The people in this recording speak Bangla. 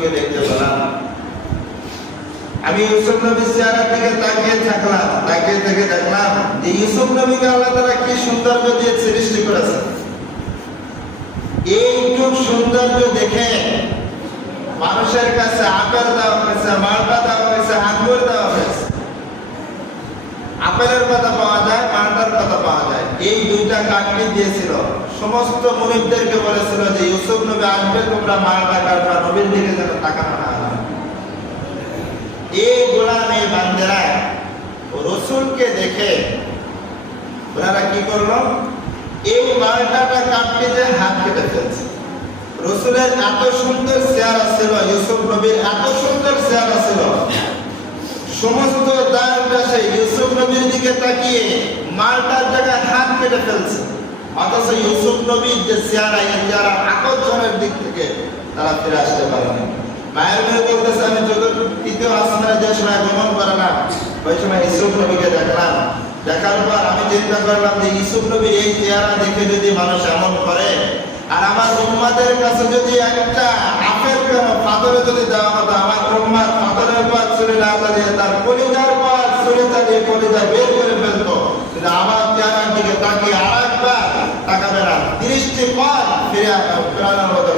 নবীকে দেখতে পেলাম। আমি ইউসুফ নবীর চেহারা দিকে তাকিয়ে থাকলাম, তাকিয়ে থেকে দেখলাম যে ইউসুফ নবীকে আল্লাহ তাআলা কি সৌন্দর্য দিয়ে সৃষ্টি করেছেন। এইটুক সৌন্দর্য দেখে মানুষের কাছে আপেল দেওয়া হয়েছে, মালটা দেওয়া হয়েছে, আঙ্গুর দেওয়া হয়েছে। আপেলের কথা পাওয়া যায়, মালটার কথা পাওয়া যায়। এই দুইটা কাটলি দিয়েছিল। সমস্ত মুরিদদেরকে বলেছিল যে ইউসুফ নবী আসবে, তোমরা মালটা কাটবা, নবীর দিকে যেন তাকানো না হয়। এই গোলাম, এই বান্দেরা রসুলকে দেখে ওনারা কি করলো, এই মালটাটা কাটতে হাত কেটে ফেলছে। রসুলের এত সুন্দর চেহারা ছিল, ইউসুফ নবীর এত সুন্দর চেহারা ছিল, সমস্ত দায়টা সে ইউসুফ নবীর দিকে তাকিয়ে মালটার জায়গায় হাত কেটে ফেলছে। অথচ ইউসুফ নবীর যে চেহারা, এই চেহারা আকর্ষণের দিক থেকে তারা ফিরে আসতে পারেনি। মায়ের মেয়ে বলতেছে, আমি তৃতীয় আসমানে যে সময় গমন করে না, ওই সময় ইউসুফ নবীকে দেখলাম। দেখার পর আমি চিন্তা করলাম যে ইউসুফ নবীর এই চেহারা দেখে যদি মানুষ এমন করে, আর আমার উম্মাদের কাছে যদি একটা আপেল কেন পাথরে যদি দেওয়া হতো, আমার উম্মাদ পাথরের পর ছুরি না চালিয়ে তার কলিজার পর ছুরি চালিয়ে কলিজা বের করে ফেলতো। কিন্তু আমার চেহারার দিকে তাকিয়ে আর একবার তাকাবে না, 30টি পর ফিরে ফেরানোর মতো